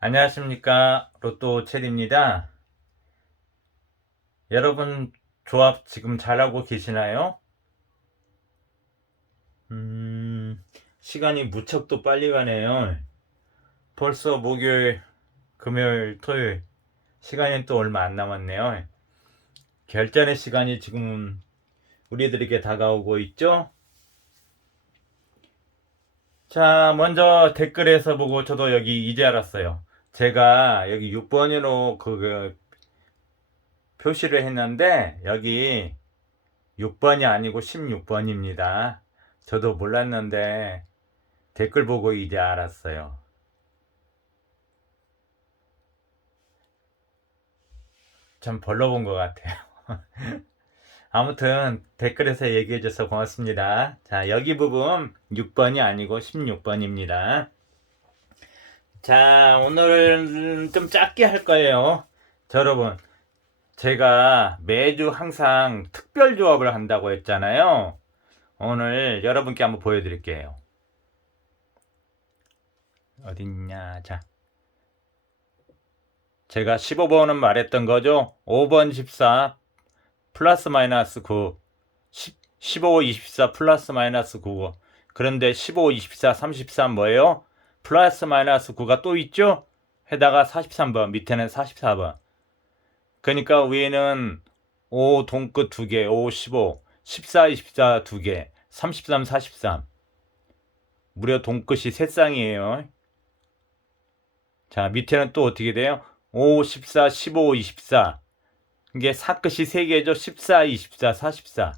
안녕하십니까. 로또 체리입니다. 여러분 조합 지금 잘하고 계시나요? 시간이 무척 또 빨리 가네요. 벌써 목요일, 금요일, 토요일 시간이 또 얼마 안 남았네요. 결전의 시간이 지금 우리들에게 다가오고 있죠? 자, 먼저 댓글에서 보고 저도 여기 이제 알았어요. 제가 여기 6번으로 표시를 했는데 여기 6번이 아니고 16번입니다. 저도 몰랐는데 댓글 보고 이제 알았어요. 참 벌러본 것 같아요. 아무튼 댓글에서 얘기해줘서 고맙습니다. 자, 여기 부분 6번이 아니고 16번입니다. 자, 오늘은 좀 짧게 할 거예요. 자, 여러분, 제가 매주 항상 특별 조합을 한다고 했잖아요. 오늘 여러분께 한번 보여드릴게요. 어딨냐. 자, 제가 15번은 말했던 거죠. 5번 14 플러스 마이너스 9, 15 24 플러스 마이너스 9. 그런데 15 24 33 뭐예요? 플러스 마이너스 9가 또 있죠? 해다가 43번, 밑에는 44번. 그러니까 위에는 5 동끝 2개, 5 15, 14 24 2개, 33 43. 무려 동끝이 3쌍이에요. 자, 밑에는 또 어떻게 돼요? 5 14 15 24. 이게 4끝이 3개죠. 14 24 44.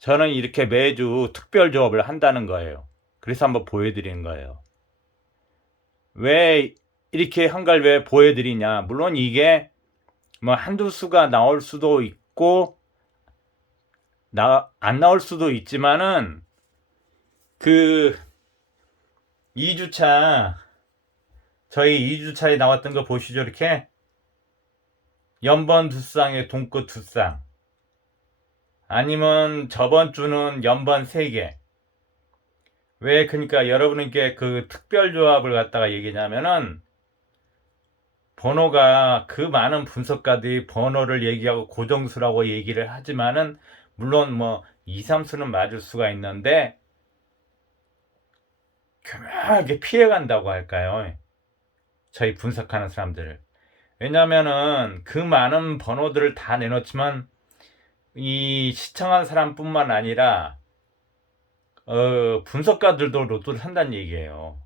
저는 이렇게 매주 특별 조합을 한다는 거예요. 그래서 한번 보여드리는 거예요. 왜 이렇게 한 걸 왜 보여드리냐. 물론 이게 뭐 한두 수가 나올 수도 있고 안 나올 수도 있지만은 그 2주차 저희 2주차에 나왔던 거 보시죠. 이렇게 연번 두 쌍에 동끝 두 쌍. 아니면 저번 주는 연번 3개. 왜 그러니까 여러분께 그 특별 조합을 갖다가 얘기냐면은 번호가 그 많은 분석가들이 번호를 얘기하고 고정수라고 얘기를 하지만은 물론 뭐 2, 3수는 맞을 수가 있는데 교묘하게 피해간다고 할까요? 저희 분석하는 사람들을. 왜냐면은 그 많은 번호들을 다 내놓지만 이 시청한 사람뿐만 아니라 분석가들도 로또를 산다는 얘기예요.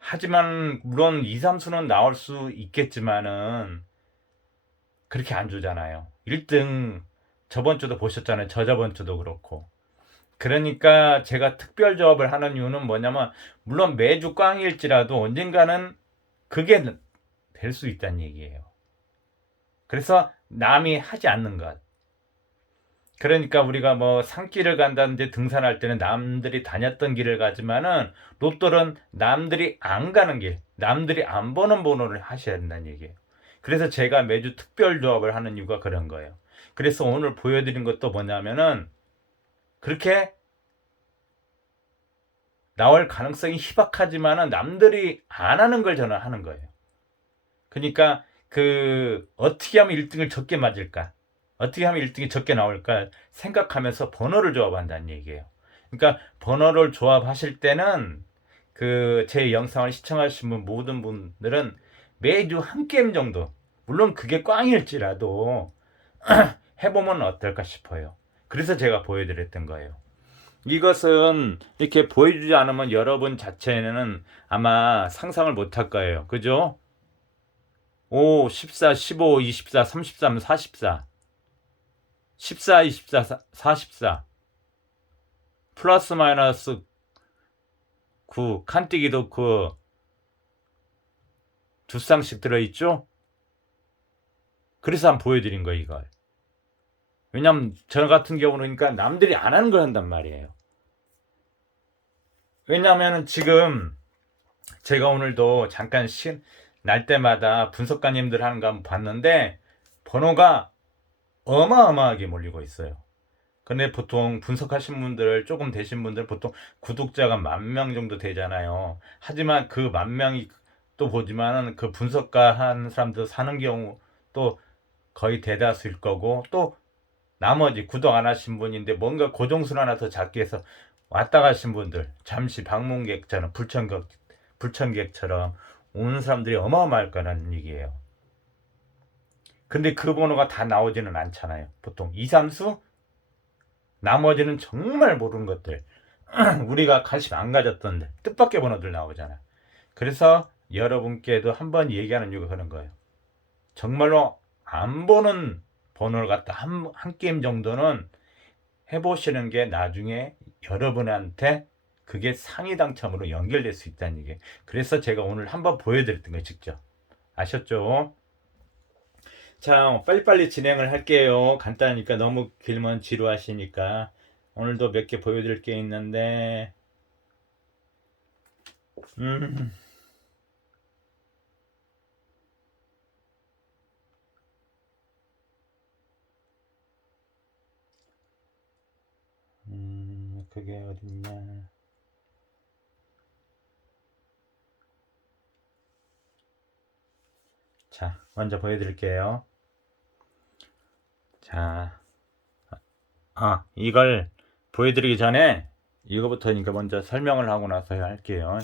하지만 물론 2, 3수는 나올 수 있겠지만은 그렇게 안 주잖아요. 1등 저번 주도 보셨잖아요. 저저번 주도 그렇고. 그러니까 제가 특별 조합을 하는 이유는 뭐냐면 물론 매주 꽝일지라도 언젠가는 그게 될 수 있다는 얘기예요. 그래서 남이 하지 않는 것. 그러니까 우리가 뭐 산길을 간다든지 등산할 때는 남들이 다녔던 길을 가지만은 로또는 남들이 안 가는 길, 남들이 안 보는 번호를 하셔야 된다는 얘기예요. 그래서 제가 매주 특별 조합을 하는 이유가 그런 거예요. 그래서 오늘 보여드린 것도 뭐냐면은 그렇게 나올 가능성이 희박하지만은 남들이 안 하는 걸 저는 하는 거예요. 그러니까 어떻게 하면 1등을 적게 맞을까? 어떻게 하면 1등이 적게 나올까 생각하면서 번호를 조합한다는 얘기예요. 그러니까 번호를 조합하실 때는 제 영상을 시청하시는 모든 분들은 매주 한 게임 정도, 물론 그게 꽝일지라도 해보면 어떨까 싶어요. 그래서 제가 보여드렸던 거예요. 이것은 이렇게 보여주지 않으면 여러분 자체는 아마 상상을 못 할 거예요. 그죠? 5, 14, 15, 24, 33, 44. 14, 24, 44. 플러스 마이너스 9. 칸뛰기도 두 쌍씩 들어있죠? 그래서 한번 보여드린 거예요, 이걸. 왜냐면 저 같은 경우는 그러니까 남들이 안 하는 걸 한단 말이에요. 왜냐하면 지금 제가 오늘도 잠깐 날 때마다 분석가님들 하는 거 한번 봤는데 번호가 어마어마하게 몰리고 있어요. 근데 보통 분석하신 분들 조금 되신 분들 보통 구독자가 10,000명 정도 되잖아요. 하지만 그 10,000명이 또 보지만은 그 분석가한 사람들 사는 경우 또 거의 대다수일 거고, 또 나머지 구독 안 하신 분인데 뭔가 고정수 하나 더 잡기 위해서 왔다 가신 분들, 잠시 방문객처럼 불청객처럼 오는 사람들이 어마어마할 거라는 얘기예요. 근데 그 번호가 다 나오지는 않잖아요. 보통 2, 3수, 나머지는 정말 모르는 것들, 우리가 관심 안 가졌던데 뜻밖의 번호들 나오잖아. 그래서 여러분께도 한번 얘기하는 이유가 그런 거예요. 정말로 안 보는 번호를 갖다 한 게임 정도는 해보시는 게 나중에 여러분한테 그게 상위 당첨으로 연결될 수 있다는 얘기예요. 그래서 제가 오늘 한번 보여드렸던 거예요, 직접. 아셨죠? 자, 빨리빨리 진행을 할게요. 간단하니까 너무 길면 지루하시니까. 오늘도 몇 개 보여드릴 게 있는데, 음, 그게 어딨냐. 자, 먼저 보여드릴게요. 자, 이걸 보여드리기 전에 이거부터니까 먼저 설명을 하고 나서 할게요.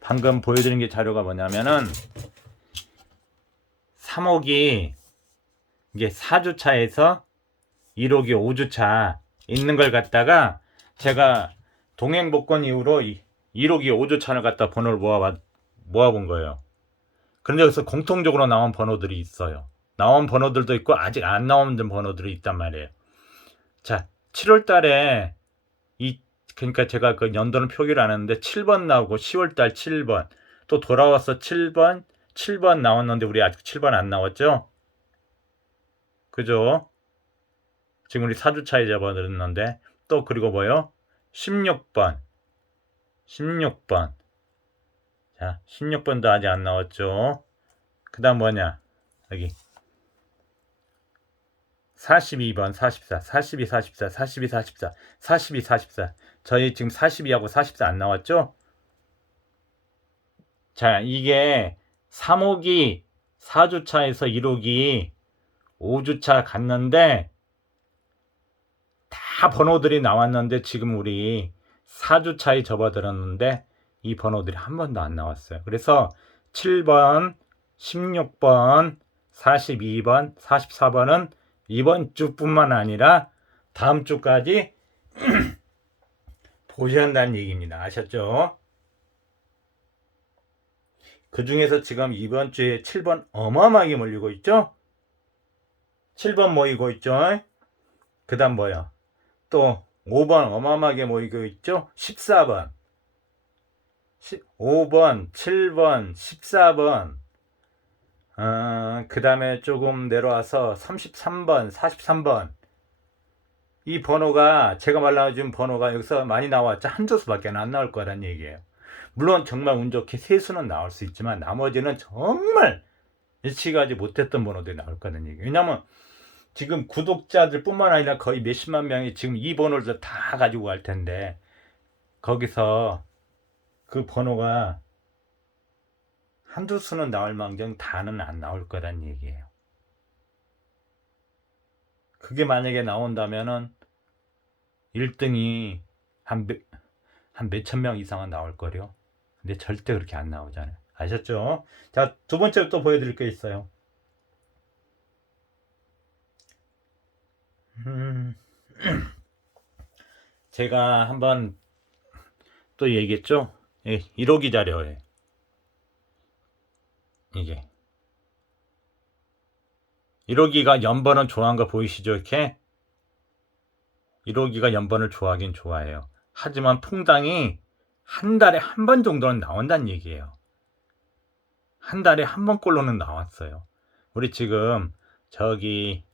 방금 보여드린 게 자료가 뭐냐면은 3호기 이게 4주차에서 1호기 5주차 있는 걸 갖다가 제가 동행복권 이후로 1호기 5주차를 갖다 번호를 모아본 거예요. 그런데 여기서 공통적으로 나온 번호들이 있어요. 나온 번호들도 있고 아직 안 나온 번호들이 있단 말이에요. 자, 7월 달에 그러니까 제가 그 연도는 표기를 안 했는데 7번 나오고 10월 달 7번 또 돌아와서 7번 나왔는데 우리 아직 7번 안 나왔죠? 그죠? 지금 우리 4주차에 접어들었는데 또 그리고 뭐요? 16번 자, 16번도 아직 안 나왔죠? 그 다음 뭐냐? 여기 42번, 44, 42, 44, 42, 44, 42, 44. 저희 지금 42하고 44 안 나왔죠? 자, 이게 3호기 4주차에서 1호기 5주차 갔는데 다 번호들이 나왔는데 지금 우리 4주차에 접어들었는데 이 번호들이 한 번도 안 나왔어요. 그래서 7번, 16번, 42번, 44번은 이번 주뿐만 아니라 다음 주까지 보셔야 한다는 얘기입니다. 아셨죠? 그 중에서 지금 이번 주에 7번 어마어마하게 몰리고 있죠? 7번 모이고 있죠? 그 다음 뭐야? 또 5번 어마어마하게 모이고 있죠? 14번 5번 7번 14번 그 다음에 조금 내려와서 33번 43번 이 번호가 제가 말라준 번호가 여기서 많이 나왔죠. 한두 수밖에 안 나올 거란 얘기예요. 물론 정말 운 좋게 세 수는 나올 수 있지만 나머지는 정말 예측하지 못했던 번호들이 나올 거라는 얘기예요. 왜냐면 지금 구독자들 뿐만 아니라 거의 몇십만 명이 지금 이 번호를 다 가지고 갈 텐데 거기서 그 번호가 한두 수는 나올 망정 다는 안 나올 거란 얘기예요. 그게 만약에 나온다면은 1등이 한 몇천 명 이상은 나올 거요. 근데 절대 그렇게 안 나오잖아요. 아셨죠? 자, 두 번째로 또 보여드릴 게 있어요. 제가 한번 또 얘기했죠? 1호기 자료에 이게 1호기가 연번은 좋아하는 거 보이시죠? 이렇게 1호기가 연번을 좋아하긴 좋아해요. 하지만 퐁당이 한 달에 한 번 정도는 나온다는 얘기예요. 한 달에 한 번꼴로는 나왔어요. 우리 지금 저기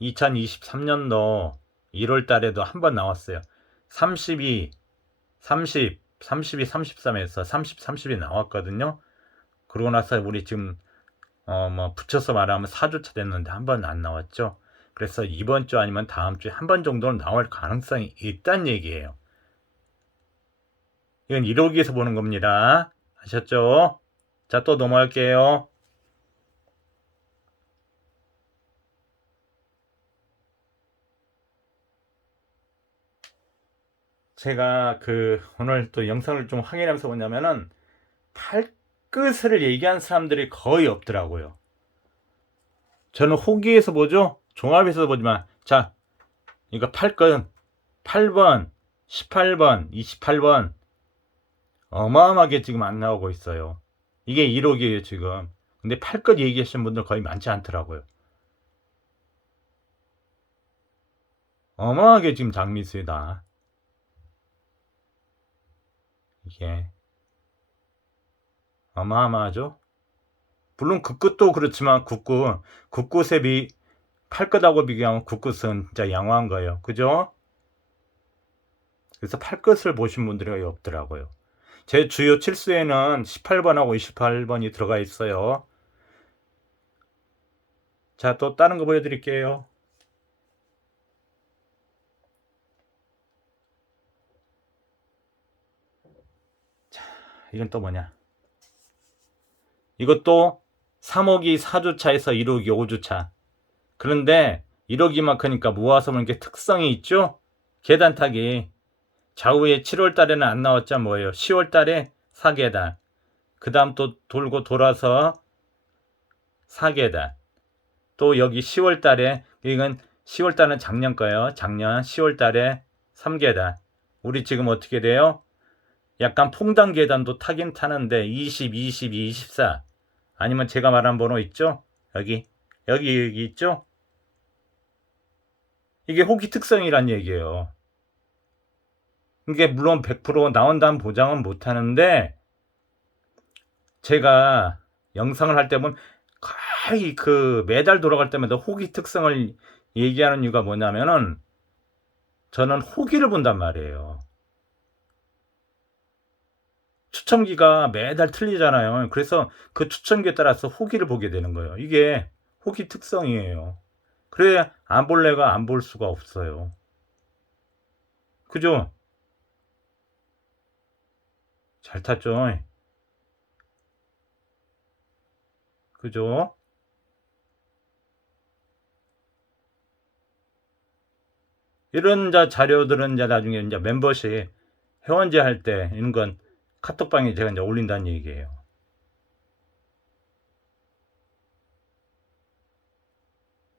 2023년도 1월 달에도 한 번 나왔어요. 32, 30, 32, 33에서 30, 30이 나왔거든요. 그러고 나서 우리 지금 붙여서 말하면 4주차 됐는데 한 번 안 나왔죠. 그래서 이번 주 아니면 다음 주에 한 번 정도는 나올 가능성이 있다는 얘기예요. 이건 1호기에서 보는 겁니다. 아셨죠? 자, 또 넘어갈게요. 제가 오늘 또 영상을 좀 확인하면서 뭐냐면은 팔끝을 얘기한 사람들이 거의 없더라고요. 저는 호기에서 보죠. 종합에서 보지만 자, 이거 팔끝 8번, 18번, 28번 어마어마하게 지금 안 나오고 있어요. 이게 1호기예요 지금. 근데 팔끝 얘기하시는 분들 거의 많지 않더라고요. 어마어마하게 지금 장미수다. 이게 어마어마하죠. 물론 굿굿도 그렇지만 굿굿의 팔끝하고 비교하면 굿굿은 진짜 양호한 거예요. 그죠? 그래서 팔끝을 보신 분들이 거의 없더라고요. 제 주요 칠수에는 18번하고 28번이 들어가 있어요. 자, 또 다른 거 보여드릴게요. 자, 이건 또 뭐냐? 이것도 3호기 4주차에서 1호기 5주차. 그런데 1호기만 크니까 모아서 보는 게 특성이 있죠? 계단 타기. 좌우에 7월 달에는 안 나왔자 뭐예요? 10월 달에 4계단. 그 다음 또 돌고 돌아서 4계단. 또 여기 10월 달에, 이건 10월 달은 작년 거예요. 작년 10월 달에 3계단. 우리 지금 어떻게 돼요? 약간 퐁당 계단도 타긴 타는데 20, 22, 24. 아니면 제가 말한 번호 있죠? 여기 있죠? 이게 호기 특성이란 얘기예요. 이게 물론 100% 나온다는 보장은 못 하는데 제가 영상을 할 때 보면 거의 매달 돌아갈 때마다 호기 특성을 얘기하는 이유가 뭐냐면은 저는 호기를 본단 말이에요. 추첨기가 매달 틀리잖아요. 그래서 그 추첨기에 따라서 호기를 보게 되는 거예요. 이게 호기 특성이에요. 그래 안 볼래가 안 볼 수가 없어요. 그죠? 잘 탔죠? 그죠? 이런 자료들은 나중에 멤버십 회원제 할 때 이런 건 카톡방에 제가 올린다는 얘기예요.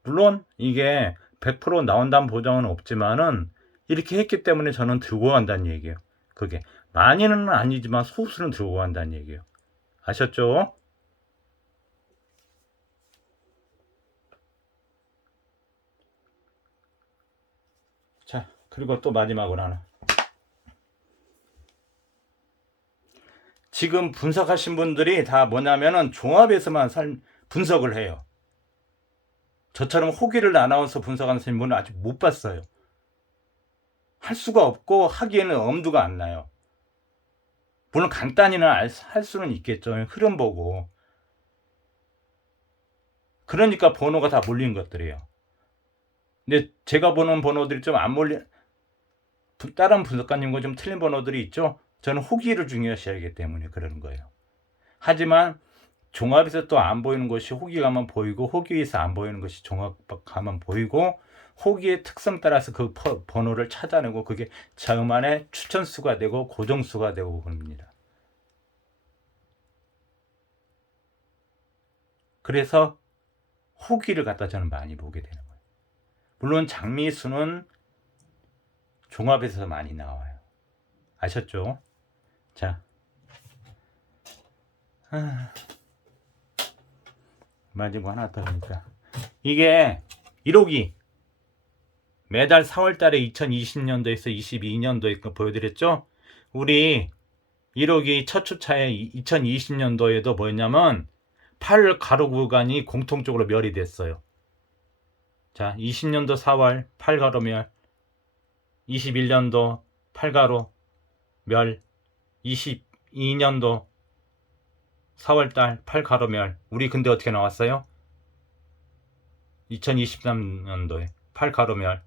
물론 이게 100% 나온다는 보장은 없지만은 이렇게 했기 때문에 저는 들고 간다는 얘기예요. 그게 많이는 아니지만 소수는 들고 간다는 얘기예요. 아셨죠? 자, 그리고 또 마지막으로 하나. 지금 분석하신 분들이 다 뭐냐면은 종합에서만 분석을 해요. 저처럼 호기를 나눠서 분석하는 분은 아직 못 봤어요. 할 수가 없고 하기에는 엄두가 안 나요. 물론 간단히는 할 수는 있겠죠. 흐름 보고. 그러니까 번호가 다 몰린 것들이에요. 근데 제가 보는 번호들이 좀 안 몰린, 다른 분석가님과 좀 틀린 번호들이 있죠. 저는 호기를 중요시 하기 때문에 그러는 거예요. 하지만 종합에서 또 안 보이는 것이 호기가만 보이고 호기에서 안 보이는 것이 종합가만 보이고 호기의 특성 따라서 그 번호를 찾아내고 그게 자음안의 추천수가 되고 고정수가 되고 그럽니다. 그래서 호기를 갖다 저는 많이 보게 되는 거예요. 물론 장미수는 종합에서 많이 나와요. 아셨죠? 자, 마지막 하나 더 하니까 이게 1호기 매달 4월달에 2020년도에서 22년도에 보여드렸죠. 우리 1호기 첫 주차에 2020년도에도 뭐였냐면 8 가로 구간이 공통적으로 멸이 됐어요. 자, 20년도 4월 8 가로 멸, 21년도 8 가로 멸, 22년도 4월달 8 가로 멸. 우리 근데 어떻게 나왔어요? 2023년도에 8가로멸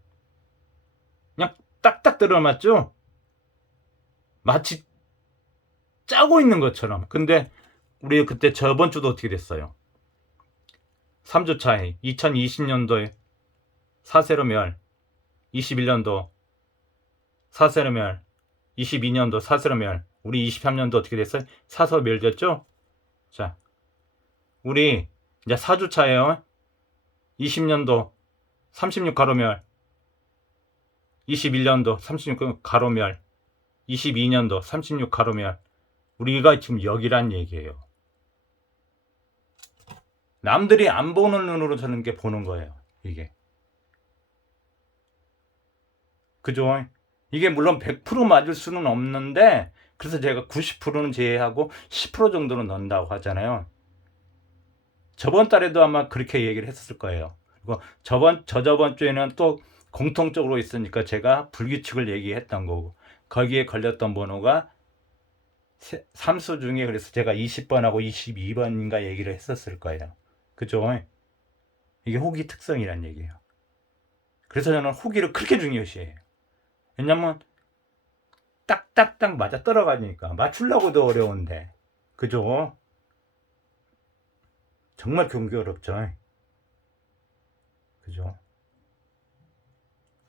그냥 딱딱 들어맞죠? 마치 짜고 있는 것처럼. 근데 우리 그때 저번 주도 어떻게 됐어요? 3주 차이 2020년도에 사세로멸, 21년도 사세로멸, 22년도 사세로멸, 우리 23년도 어떻게 됐어요? 사서멸졌죠? 자, 우리 이제 4주 차예요. 20년도 36가로멸, 21년도 36가로멸, 22년도 36가로멸. 우리가 지금 여기란 얘기예요. 남들이 안 보는 눈으로 저는 게 보는 거예요. 이게. 그죠? 이게 물론 100% 맞을 수는 없는데, 그래서 제가 90%는 제외하고 10% 정도는 넣는다고 하잖아요. 저번 달에도 아마 그렇게 얘기를 했을 거예요. 그리고 저저번 주에는 또 공통적으로 있으니까 제가 불규칙을 얘기했던 거고, 거기에 걸렸던 번호가 3수 중에 그래서 제가 20번하고 22번인가 얘기를 했었을 거예요. 그죠? 이게 후기 특성이란 얘기예요. 그래서 저는 후기를 그렇게 중요시해요. 왜냐면 딱딱딱 맞아 떨어가니까 맞추려고도 어려운데. 그죠? 정말 경기 어렵죠. 그죠?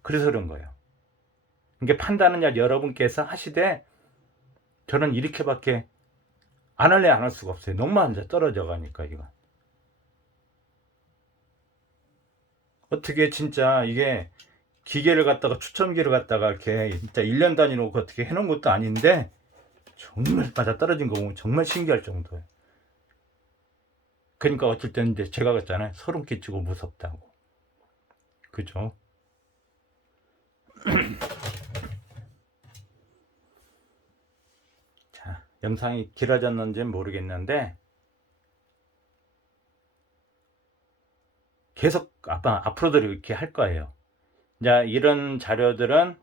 그래서 그런 거예요. 이게 판단은 여러분께서 하시되, 저는 이렇게밖에 안 할래 안 할 수가 없어요. 너무 맞아 떨어져 가니까 이거. 어떻게 진짜 이게 기계를 갖다가 추첨기를 갖다가 이렇게 진짜 1년 단위로 어떻게 해놓은 것도 아닌데 정말 맞아 떨어진 거 보면 정말 신기할 정도예요. 그러니까 어쩔 때는 이제 제가 그랬잖아요. 소름 끼치고 무섭다고. 그죠? 자, 영상이 길어졌는지는 모르겠는데 계속 앞으로도 이렇게 할 거예요. 자, 이런 자료들은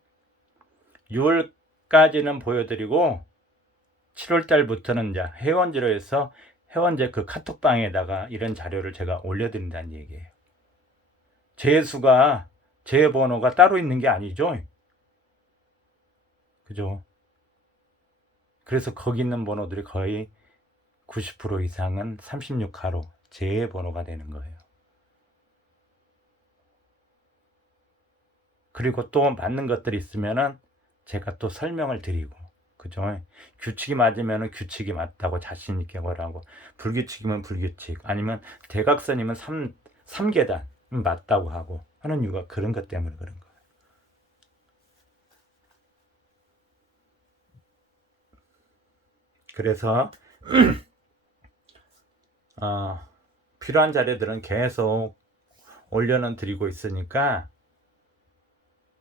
6월까지는 보여드리고 7월달부터는 이제 회원제로 해서 회원제 그 카톡방에다가 이런 자료를 제가 올려드린다는 얘기예요. 제수가 제 번호가 따로 있는 게 아니죠. 그죠? 그래서 거기 있는 번호들이 거의 90% 이상은 36가로 제 번호가 되는 거예요. 그리고 또 맞는 것들이 있으면은 제가 또 설명을 드리고, 그죠? 규칙이 맞으면 규칙이 맞다고 자신 있게 뭐라고, 불규칙이면 불규칙, 아니면 대각선이면 3계단 맞다고 하고 하는 이유가 그런 것 때문에 그런 거예요. 그래서 필요한 자료들은 계속 올려는 드리고 있으니까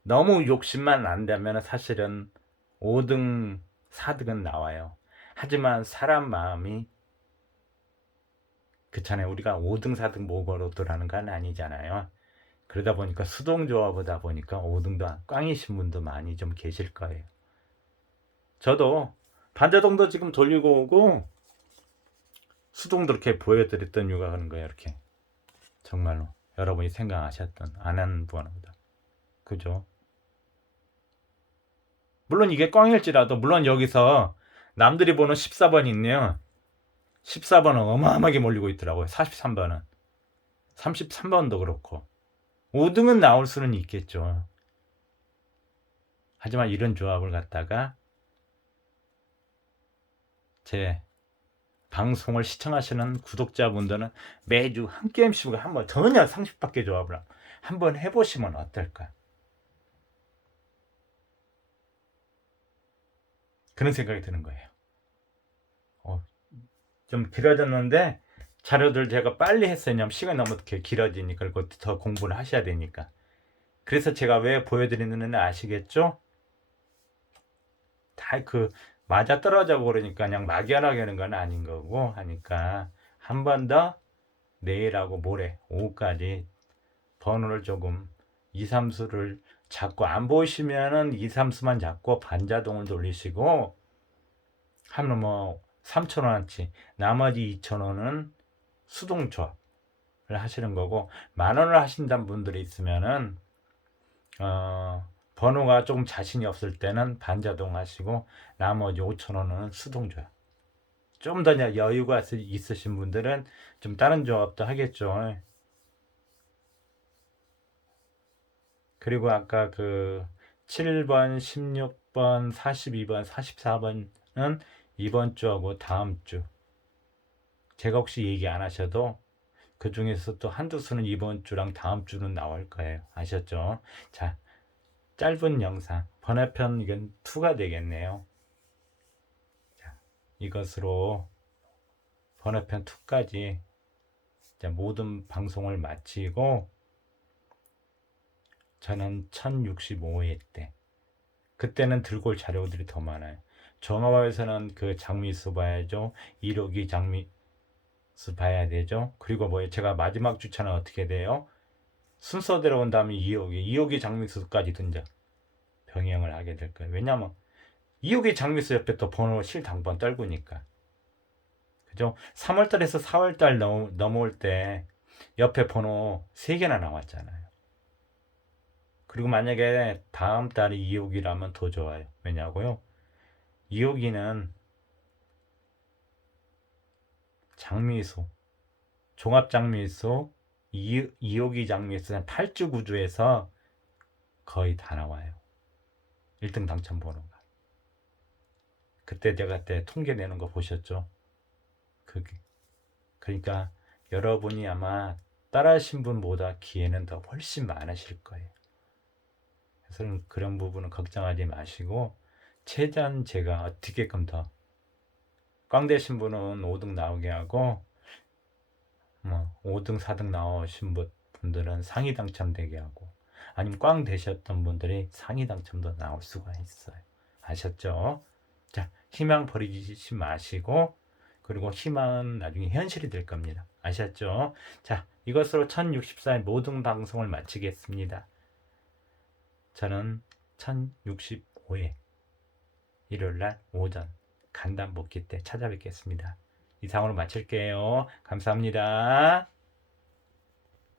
너무 욕심만 안 되면 사실은 5등, 4등은 나와요. 하지만 사람 마음이 그렇잖아요. 우리가 5등, 4등 모거로도라는 건 아니잖아요. 그러다 보니까 수동조합이다 보니까 5등도 꽝이신 분도 많이 좀 계실 거예요. 저도 반자동도 지금 돌리고 오고 수동도 이렇게 보여드렸던 이유가 그런 거예요. 이렇게 정말로 여러분이 생각하셨던 안 하는 분보다. 그죠? 물론 이게 꽝일지라도, 물론 여기서 남들이 보는 14번 있네요. 14번은 어마어마하게 몰리고 있더라고요. 43번은. 33번도 그렇고. 5등은 나올 수는 있겠죠. 하지만 이런 조합을 갖다가 제 방송을 시청하시는 구독자분들은 매주 한 게임씩을 한번 전혀 상식밖에 조합을 한번 해보시면 어떨까. 그런 생각이 드는 거예요. 좀 길어졌는데 자료들 제가 빨리 했으면 시간이 너무 길어지니까 그리고 더 공부를 하셔야 되니까. 그래서 제가 왜 보여드리는지 아시겠죠? 다 그 맞아 떨어져 버리니까 그냥 막연하게 하는 건 아닌 거고 하니까 한 번 더 내일하고 모레 오후까지 번호를 조금 2, 3수를 잡고, 안 보시면은 2, 3수만 잡고 반자동을 돌리시고 하면 뭐 3,000원어치, 나머지 2,000원은 수동조합. 하시는 거고, 10,000원을 하신다는 분들이 있으면은 번호가 조금 자신이 없을 때는 반자동 하시고 나머지 5,000원은 수동 줘요. 좀 더 여유가 있으신 분들은 좀 다른 조합도 하겠죠. 그리고 아까 그 7번, 16번, 42번, 44번은 이번 주하고 다음 주. 제가 혹시 얘기 안 하셔도 그 중에서 또 한두 수는 이번 주랑 다음 주는 나올 거예요. 아셨죠? 자, 짧은 영상. 번외편 이건 2가 되겠네요. 자, 이것으로 번외편 2까지 모든 방송을 마치고 저는 1065회 때 그때는 들고 올 자료들이 더 많아요. 종합에서는 그 장미수 봐야죠. 1호기 장미수 봐야 되죠. 그리고 뭐 제가 마지막 주차는 어떻게 돼요? 순서대로 온 다음에 2호기 장미수까지 등장 병행을 하게 될 거예요. 왜냐면 2호기 장미수 옆에 또 번호 실당번 떨구니까. 그죠? 3월달에서 4월달 넘어올 때 옆에 번호 3개나 나왔잖아요. 그리고 만약에 다음 달이 2호기라면 더 좋아요. 왜냐고요? 2호기는 장미수, 종합장미수, 2호기 장미수 한 8주 구조에서 거의 다 나와요. 1등 당첨 번호가. 그때 제가 통계 내는 거 보셨죠? 그러니까 여러분이 아마 따라하신 분보다 기회는 더 훨씬 많으실 거예요. 그래서 그런 부분은 걱정하지 마시고 최대한 제가 어떻게끔 더 꽝 되신 분은 5등 나오게 하고 5등 4등 나오신 분들은 상위 당첨되게 하고 아니면 꽝 되셨던 분들이 상위 당첨도 나올 수가 있어요. 아셨죠? 자, 희망 버리지 마시고 그리고 희망은 나중에 현실이 될 겁니다. 아셨죠? 자, 이것으로 1064의 모든 방송을 마치겠습니다. 저는 1065회 일요일날 오전 간담 복귀 때 찾아뵙겠습니다. 이상으로 마칠게요. 감사합니다.